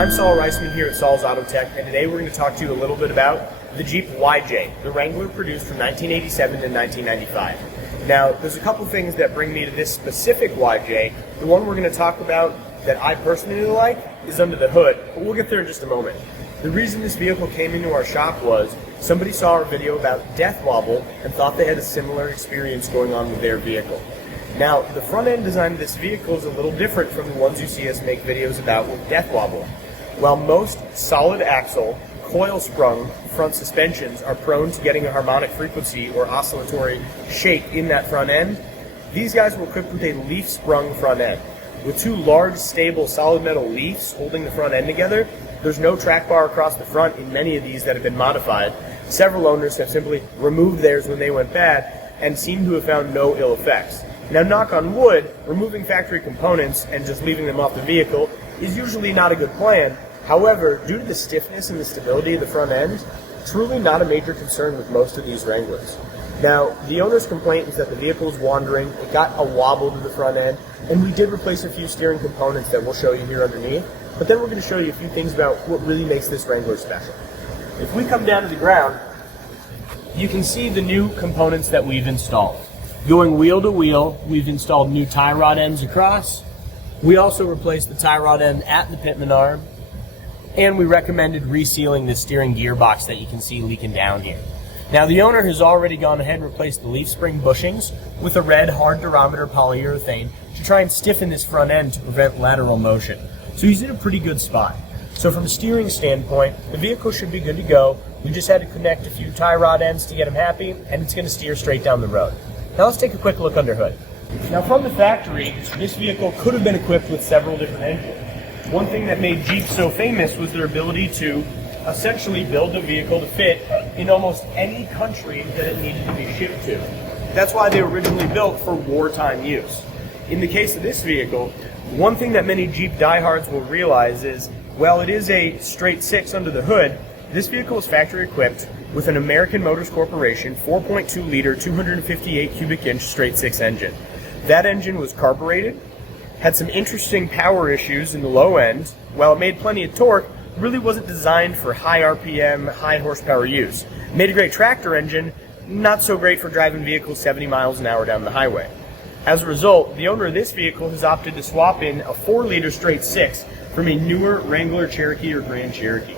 I'm Saul Reisman here at Saul's Autotek, and today we're going to talk to you a little bit about the Jeep YJ, the Wrangler produced from 1987 to 1995. Now, there's a couple things that bring me to this specific YJ. The one we're going to talk about that I personally like is under the hood, but we'll get there in just a moment. The reason this vehicle came into our shop was somebody saw our video about Death Wobble and thought they had a similar experience going on with their vehicle. Now, the front end design of this vehicle is a little different from the ones you see us make videos about with Death Wobble. While most solid axle, coil-sprung front suspensions are prone to getting a harmonic frequency or oscillatory shake in that front end, these guys were equipped with a leaf-sprung front end. With two large, stable, solid metal leaves holding the front end together, there's no track bar across the front in many of these that have been modified. Several owners have simply removed theirs when they went bad and seem to have found no ill effects. Now, knock on wood, removing factory components and just leaving them off the vehicle is usually not a good plan. However, due to the stiffness and the stability of the front end, truly not a major concern with most of these Wranglers. Now, the owner's complaint is that the vehicle is wandering, it got a wobble to the front end, and we did replace a few steering components that we'll show you here underneath, but then we're going to show you a few things about what really makes this Wrangler special. If we come down to the ground, you can see the new components that we've installed. Going wheel to wheel, we've installed new tie rod ends across. We also replaced the tie rod end at the pitman arm, and we recommended resealing the steering gearbox that you can see leaking down here. Now, the owner has already gone ahead and replaced the leaf spring bushings with a red hard durometer polyurethane to try and stiffen this front end to prevent lateral motion. So he's in a pretty good spot. So from a steering standpoint, the vehicle should be good to go. We just had to connect a few tie rod ends to get him happy, and it's going to steer straight down the road. Now let's take a quick look under hood. Now, from the factory, this vehicle could have been equipped with several different engines. One thing that made Jeep so famous was their ability to essentially build a vehicle to fit in almost any country that it needed to be shipped to. That's why they were originally built for wartime use. In the case of this vehicle, one thing that many Jeep diehards will realize is, while it is a straight six under the hood, this vehicle is factory equipped with an American Motors Corporation 4.2 liter 258 cubic inch straight six engine. That engine was carbureted, had some interesting power issues in the low end. While it made plenty of torque, it really wasn't designed for high RPM, high horsepower use. It made a great tractor engine, not so great for driving vehicles 70 miles an hour down the highway. As a result, the owner of this vehicle has opted to swap in a 4 liter straight six from a newer Wrangler, Cherokee, or Grand Cherokee.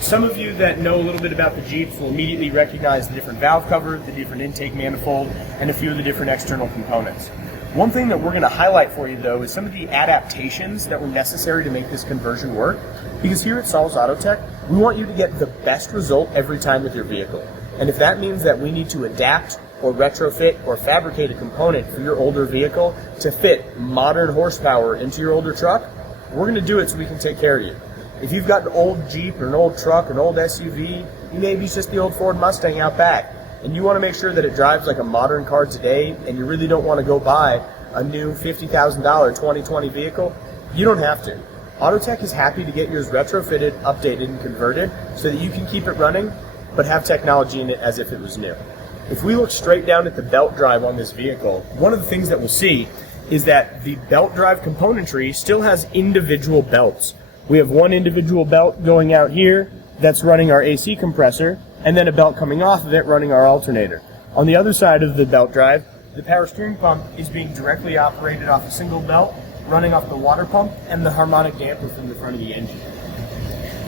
Some of you that know a little bit about the Jeeps will immediately recognize the different valve cover, the different intake manifold, and a few of the different external components. One thing that we're going to highlight for you, though, is some of the adaptations that were necessary to make this conversion work, because here at Saul's Autotek, we want you to get the best result every time with your vehicle. And if that means that we need to adapt or retrofit or fabricate a component for your older vehicle to fit modern horsepower into your older truck, we're going to do it so we can take care of you. If you've got an old Jeep or an old truck or an old SUV, maybe it's just the old Ford Mustang out back, and you want to make sure that it drives like a modern car today, and you really don't want to go buy a new $50,000 2020 vehicle, you don't have to. Autotek is happy to get yours retrofitted, updated, and converted so that you can keep it running, but have technology in it as if it was new. If we look straight down at the belt drive on this vehicle, one of the things that we'll see is that the belt drive componentry still has individual belts. We have one individual belt going out here that's running our AC compressor, and then a belt coming off of it running our alternator. On the other side of the belt drive, the power steering pump is being directly operated off a single belt, running off the water pump and the harmonic damper from the front of the engine.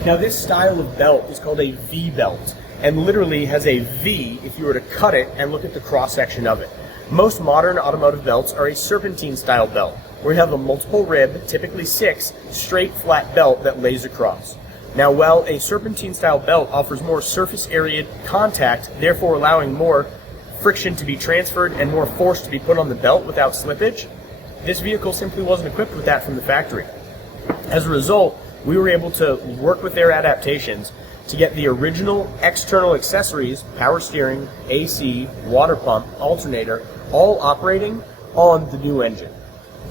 Now, this style of belt is called a V-belt, and literally has a V if you were to cut it and look at the cross-section of it. Most modern automotive belts are a serpentine-style belt, where you have a multiple rib, typically 6, straight flat belt that lays across. Now, while a serpentine-style belt offers more surface area contact, therefore allowing more friction to be transferred and more force to be put on the belt without slippage, this vehicle simply wasn't equipped with that from the factory. As a result, we were able to work with their adaptations to get the original external accessories, power steering, AC, water pump, alternator, all operating on the new engine.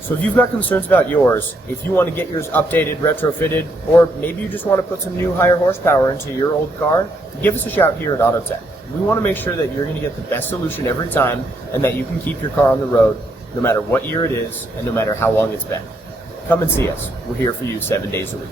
So if you've got concerns about yours, if you want to get yours updated, retrofitted, or maybe you just want to put some new higher horsepower into your old car, give us a shout here at Autotek. We want to make sure that you're going to get the best solution every time and that you can keep your car on the road no matter what year it is and no matter how long it's been. Come and see us. We're here for you 7 days a week.